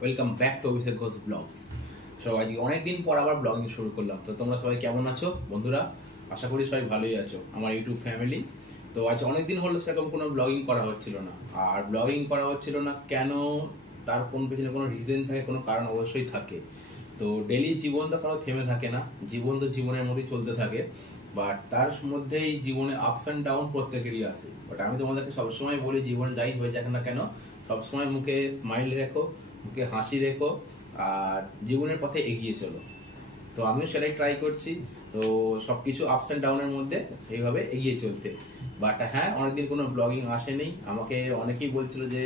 Welcome back to Abhishek Ghosh blogs. So আজকে অনেকদিন পর আবার ব্লগিং শুরু করলাম। তো তোমরা সবাই কেমন আছো বন্ধুরা? আশা করি সবাই ভালোই আছো, আমার ইউটিউব ফ্যামিলি। তো আজ অনেকদিন হলো সেরকম কোনো ব্লগিং করা হচ্ছিল না। আর ব্লগিং করা হচ্ছিল না কেন, তার কোন পেছনে কোনো রিজন থাকে, কোনো কারণ অবশ্যই থাকে। তো ডেলি জীবন তো কারো থেমে থাকে না, জীবন তো জীবনের মধ্যেই চলতে থাকে। বাট তার মধ্যেই জীবনে আপস অ্যান্ড ডাউন প্রত্যেকেরই আসে। বাট আমি তোমাদেরকে সবসময় বলি, জীবন যাই হয়ে যাক না কেন, সবসময় মুখে স্মাইল রেখো, মুখে হাসি রেখো, আর জীবনের পথে এগিয়ে চলো। তো আমিও সেটাই ট্রাই করছি। তো সব কিছু আপস অ্যান্ড ডাউনের মধ্যে সেইভাবে এগিয়ে চলতে। বাট হ্যাঁ, অনেকদিন কোনো ব্লগিং আসেনি। আমাকে অনেকেই বলছিল যে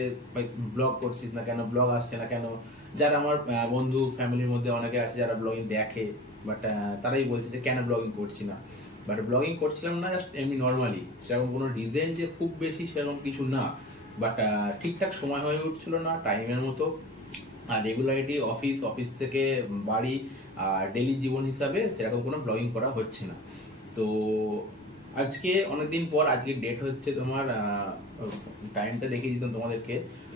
ব্লগ করছিস না কেন, ব্লগ আসছে না কেন। যারা আমার বন্ধু ফ্যামিলির মধ্যে অনেকে আছে যারা ব্লগিং দেখে, বাট তারাই বলছে যে কেন ব্লগিং করছি না। বাট ব্লগিং করছিলাম না জাস্ট এমনি নর্মালি, সেরকম কোনো রিজন যে খুব বেশি সেরকম কিছু না। বাট ঠিকঠাক সময় হয়ে উঠছিল না টাইমের মতো। আর রেগুলারিটি অফিস থেকে বাড়ি আর ডেলি জীবন হিসাবে সেরকম কোনো ব্লগিং করা হচ্ছে না। তো আজকে অনেকদিন পর, আজকে ডেট হচ্ছে তোমার, টাইমটা দেখিয়ে দিতাম তোমাদেরকে।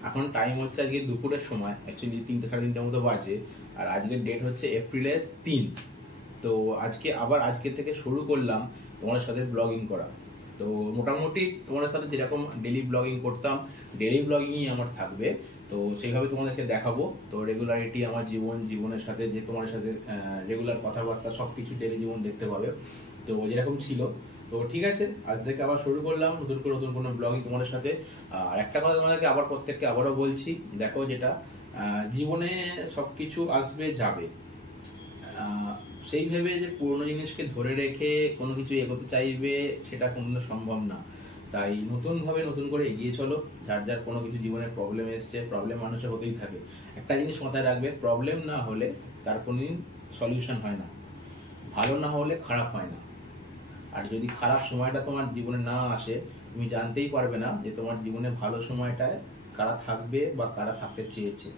এখন টাইম হচ্ছে আজকে দুপুরের সময়, অ্যাকচুয়ালি 3টে সাড়ে 3টের মতো বাজে। আর আজকের ডেট হচ্ছে এপ্রিলের 3। তো আজকে থেকে শুরু করলাম তোমাদের সাথে ব্লগিং করা। তো মোটামুটি তোমাদের সাথে যেরকম ডেলি ব্লগিং করতাম, ডেলি ব্লগিংই আমার থাকবে। তো সেইভাবে তোমাদেরকে দেখাবো। তো রেগুলারিটি আমার জীবনের সাথে, যে তোমাদের সাথে রেগুলার কথাবার্তা সব কিছু ডেলি জীবন দেখতে পাবে, তো যেরকম ছিল। তো ঠিক আছে, আজ থেকে আবার শুরু করলাম নতুন কোনো ব্লগিং তোমাদের সাথে। আর একটা কথা তোমাদেরকে প্রত্যেককে আবারও বলছি, দেখো যেটা জীবনে সব কিছু আসবে যাবে, সেই ভেবে যে পুরোনো জিনিসকে ধরে রেখে কোনো কিছু এগোতে চাইবে সেটা কোনো সম্ভব না। তাই নতুন করে এগিয়ে চলো। যার কোনো কিছু জীবনে প্রবলেম এসছে, প্রবলেম মানুষের হতেই থাকে। একটা জিনিস মাথায় রাখবে, প্রবলেম না হলে তার কোনোদিন সলিউশন হয় না, ভালো না হলে খারাপ হয় না। আর যদি খারাপ সময়টা তোমার জীবনে না আসে, তুমি জানতেই পারবে না যে তোমার জীবনে ভালো সময়টায় কারা থাকবে বা কারা থাকতে চেয়েছে।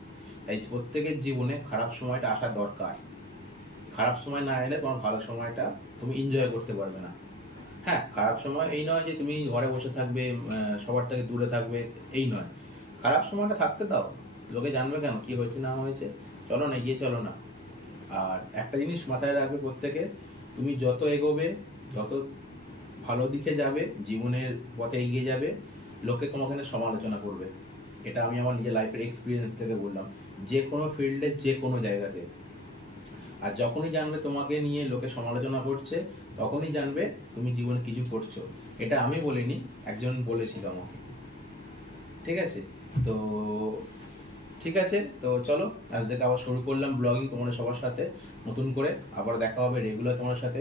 তাই প্রত্যেকের জীবনে খারাপ সময়টা আসা দরকার। খারাপ সময় না এলে তোমার ভালো সময়টা তুমি এনজয় করতে পারবে না। হ্যাঁ, খারাপ সময় এই নয় যে তুমি ঘরে বসে থাকবে, সবার থেকে দূরে থাকবে, এই নয়। খারাপ সময়টা থাকতে দাও, লোকে জানবে কেন কি হয়েছে না হয়েছে, চলো না এগিয়ে চলো না। আর একটা জিনিস মাথায় রাখবে প্রত্যেকে, তুমি যত এগোবে, যত ভালো দিকে যাবে, জীবনের পথে এগিয়ে যাবে, লোকে তোমাকে নিয়ে সমালোচনা করবে। এটা আমি আমার নিজের লাইফের এক্সপিরিয়েন্স থেকে বললাম, যে কোনো ফিল্ডে, যে কোনো জায়গাতে। আর যখনই জানবে তোমাকে নিয়ে লোকে সমালোচনা করছে, তখনই জানবে তুমি জীবনে কিছু করছো। এটা আমি বলিনি, একজন বলেছিল আমাকে। ঠিক আছে? তো ঠিক আছে, তো চলো আজ থেকে আবার শুরু করলাম ব্লগিং তোমাদের সবার সাথে নতুন করে। আবার দেখা হবে রেগুলার তোমার সাথে।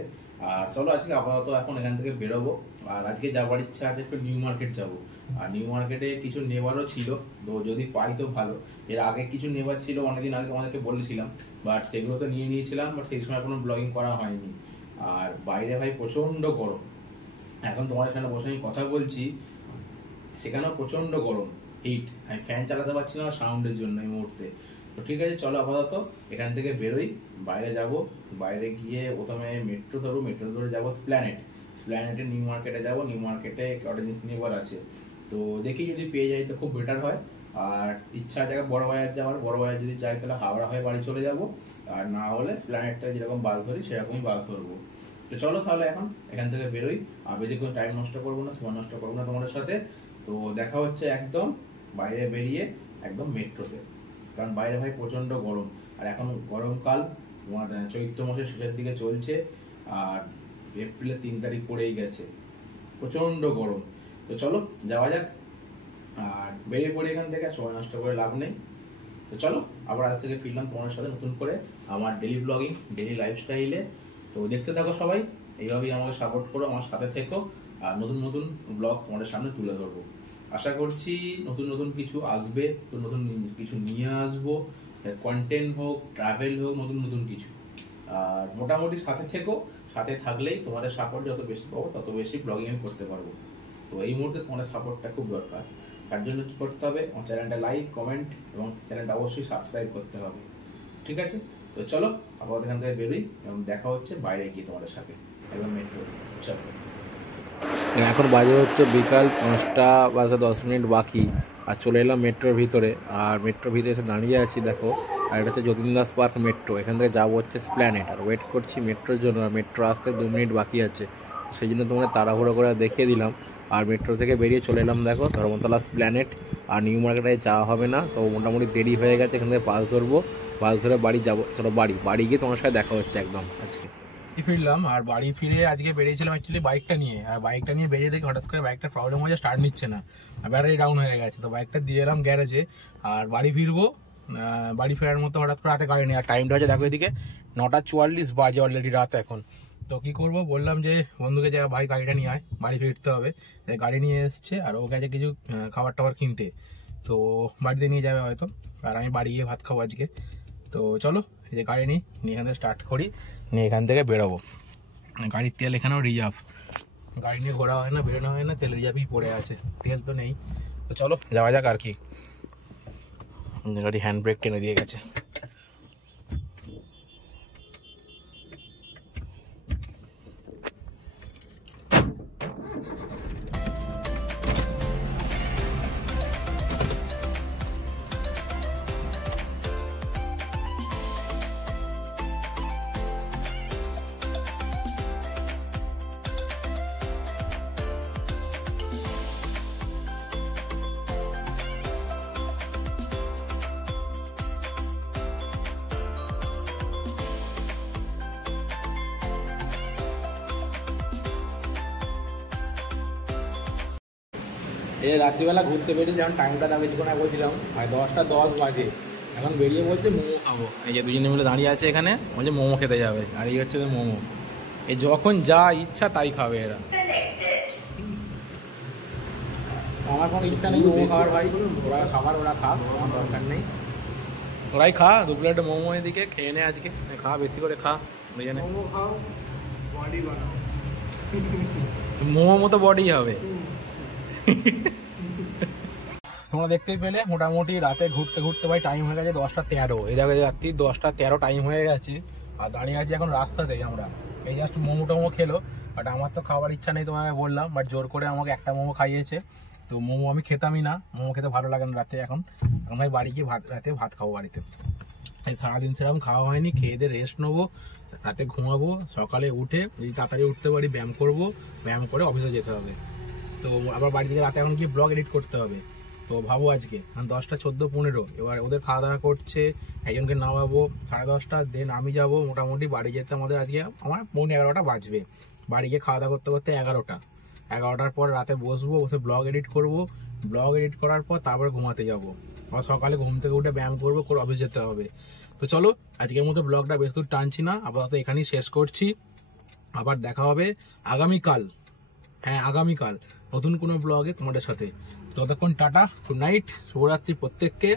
আর চলো আজকে আপাতত এখন এখান থেকে বেরোবো। আর আজকে যাওয়ার ইচ্ছা আছে, একটু নিউ মার্কেট যাবো। আর নিউ মার্কেটে কিছু নেবারও ছিল, তো যদি পাই তো ভালো। এর আগে কিছু নেবার ছিল, অনেকদিন আগে তোমাদেরকে বলেছিলাম, বাট সেগুলো তো নিয়ে নিয়েছিলাম, বাট সেই সময় কোনো ব্লগিং করা হয়নি। আর বাইরে ভাই প্রচণ্ড গরম। এখন তোমাদের সামনে বসে আমি কথা বলছি, সেখানেও প্রচণ্ড গরম, হিট। আমি ফ্যান চালাতে পারছি না সাউন্ডের জন্য এই মুহূর্তে। তো ঠিক আছে, চলো আপাতত এখান থেকে বেরোই, বাইরে যাব। বাইরে গিয়ে প্রথমে মেট্রো ধরে যাবো স্প্ল্যানেটে নিউ মার্কেটে যাবো। নিউ মার্কেটে কটা জিনিস নেবার আছে, তো দেখি যদি পেয়ে যাই তো খুব বেটার হয়। আর ইচ্ছা আছে বড় বাজার যাওয়ার, বড় বাজার যদি যাই তাহলে হাওড়া হয়ে বাড়ি চলে যাব। আর না হলে স্প্ল্যানেটটা যেরকম বাস ধরি সেরকমই বাস ধরবো। তো চলো তাহলে এখন এখান থেকে বেরোই। আর বেশি কোনো টাইম নষ্ট করবো না, সময় নষ্ট করবো না তোমাদের সাথে। তো দেখা হচ্ছে একদম বাইরে বেরিয়ে, একদম মেট্রোতে। কারণ বাইরে ভাই প্রচণ্ড গরম। আর এখন গরমকাল, তোমার চৈত্র মাসের শেষের দিকে চলছে। আর এপ্রিলের 3 তারিখ পড়েই গেছে, প্রচণ্ড গরম। তো চলো যাওয়া যাক। আর বেরিয়ে পড়ে এখান থেকে, সময় নষ্ট করে লাভ নেই। তো চলো আবার আজ থেকে ফিরলাম তোমার সাথে নতুন করে আমার ডেলি ব্লগিং, ডেলি লাইফস্টাইলে। তো দেখতে থাকো সবাই, এইভাবেই আমাকে সাপোর্ট করো, আমার সাথে থেকো। আর নতুন ব্লগ তোমাদের সামনে তুলে ধরবো। আশা করছি নতুন কিছু আসবে, নতুন কিছু নিয়ে আসবো, কন্টেন্ট হোক, ট্রাভেল হোক, নতুন কিছু। আর মোটামুটি সাথে থেকো, সাথে থাকলেই তোমাদের সাপোর্ট যত বেশি পাবো তত বেশি ব্লগিং আমি করতে পারবো। তো এই মুহূর্তে তোমাদের সাপোর্টটা খুব দরকার। তার জন্য কী করতে হবে, আমার চ্যানেলটা লাইক, কমেন্ট এবং চ্যানেলটা অবশ্যই সাবস্ক্রাইব করতে হবে। ঠিক আছে? তো চলো আবার এখান থেকে বেরোই এবং দেখা হচ্ছে বাইরে গিয়ে তোমাদের সাথে, এবং মেট্রো। চলো, এখন বাজে হচ্ছে বিকাল 5টা বাজে 10 মিনিট বাকি। আর চলে এলাম মেট্রোর ভিতরে। আর মেট্রোর ভিতরে এসে দাঁড়িয়ে আছি, দেখো। আর এটা হচ্ছে যতীন দাস পার্ক মেট্রো। এখান থেকে যাবো হচ্ছে স্প্ল্যানেড। আর ওয়েট করছি মেট্রোর জন্য। আর মেট্রো আসতে 2 মিনিট বাকি আছে, সেই জন্য তোমাদের তাড়াহুড়ো করে দেখিয়ে দিলাম। আর মেট্রো থেকে বেরিয়ে চলে এলাম দেখো ধর্মতলা স্প্ল্যানেড। আর নিউ মার্কেটে যাওয়া হবে না, তো মোটামুটি দেরি হয়ে গেছে। এখান থেকে বাস ধরবো, বাস ধরে বাড়ি যাবো। চলো বাড়ি গিয়ে তোমার সাথে দেখা হচ্ছে একদম। আজকে ফিরলাম, আর বাড়ি ফিরে আজকে বেরিয়েছিলাম অ্যাকচুয়ালি বাইকটা নিয়ে। আর বাইকটা নিয়ে বেরিয়ে দেখি হঠাৎ করে বাইকটা প্রবলেম হয়ে যায়, স্টার্ট নিচ্ছে না, আর ব্যাটারি ডাউন হয়ে গেছে। তো বাইকটা দিয়ে এলাম গ্যারেজে। আর বাড়ি ফিরবো, বাড়ি ফেরার মতো হঠাৎ করে রাতে গাড়ি নেই। আর টাইমটা হচ্ছে দেখো এদিকে 9:44 বাজে অলরেডি রাত এখন। তো কি করব, বললাম যে বন্ধুকে যে ভাই গাড়িটা নিয়ে আয়, বাড়ি ফিরতে হবে। গাড়ি নিয়ে এসছে, আর ও গেছে কিছু খাবার টাবার কিনতে, তো বাড়িতে নিয়ে যাবে হয়তো। আর আমি বাড়ি গিয়ে ভাত খাবো আজকে। তো চলো এই যে গাড়ি নিয়ে এখান থেকে স্টার্ট করি, নিয়ে এখান থেকে বেরোবো। গাড়ির তেল এখানেও রিজার্ভ, গাড়ি নিয়ে ঘোরা হয় না, বেরোনো হয় না, তেল রিজার্ভই পড়ে আছে, তেল তো নেই। তো চলো যাওয়া যাক আর কি। গাড়ি হ্যান্ড ব্রেক টেনে দিয়ে গেছে। এই রাত্রিবেলা ঘুরতে বেরিয়ে যখন টাইমটা না বেশি করে বলছিলাম, আর 10:10 বাজে। এখন বেরিয়ে বলছে মোমো খাবো। এই যে দুজনে মিলে দাঁড়িয়ে আছে এখানে, বলছে মোমো খেতে যাবে। আর এই হচ্ছে মোমো, এই যখন যা ইচ্ছা তাই খাবে এরা। আমার কোনো ইচ্ছা নেই মোমো খাওয়ার ভাই, ওরা খাবার ওরা খা, আমার দরকার নেই। ওরাই খা 2 প্লেট মোমো এদিকে খেয়ে নে আজকে, খা বেশি করে খা। দুজনে মোমো খাও, বডি বানাও। মোমো মতো বডি হবে। তোমরা দেখতেই পেলে মোটামুটি রাতে ঘুরতে ঘুরতে ভাই টাইম হয়ে গেছে 10:13। এই দেখো রাত্রি 10:13 টাইম হয়ে গেছে। আর দাঁড়িয়ে আছি এখন রাস্তাতেই আমরা। এই জাস্ট মোমো টোমো খেলো, বাট আমার তো খাওয়ার ইচ্ছা নেই, তোমাকে বললাম। বাট জোর করে আমাকে একটা মোমো খাইয়েছে। তো মোমো আমি খেতামই না, মোমো খেতে ভালো লাগে না রাতে। এখন ভাই বাড়ি গিয়ে রাতে ভাত খাবো বাড়িতে। এই সারাদিন সেরকম খাওয়া হয়নি, খেয়ে দিয়ে রেস্ট নেবো, রাতে ঘুমাবো, সকালে উঠে যদি তাড়াতাড়ি উঠতে পারি ব্যায়াম করবো, ব্যায়াম করে অফিসে যেতে হবে। তো আবার বাড়ি থেকে রাতে এখন গিয়ে ব্লগ এডিট করতে হবে। তো ভাবো আজকে 10:14-15, এবার ওদের খাওয়া দাওয়া করছে, একজনকে নামাবো 10:30, দেন আমি যাবো। মোটামুটি বাড়ি যেতে আমাদের আজকে আমার 11:30 বাজবে। বাড়ি গিয়ে খাওয়া দাওয়া করতে করতে 11টার পর রাতে বসে ব্লগ এডিট করব। ব্লগ এডিট করার পর তারপরে ঘুমাতে যাব। আবার সকালে ঘুম থেকে উঠে ব্যায়াম করবো, করে অফিস যেতে হবে। তো চলো আজকের মতো ব্লগটা বেশ দূর টানছি না, আপাতত এখানেই শেষ করছি। আবার দেখা হবে আগামীকাল। হ্যাঁ, আগামীকাল নতুন কোনো ব্লগে তোমাদের সাথে। ততক্ষণ টাটা, গুড নাইট, শুভরাত্রি প্রত্যেককে।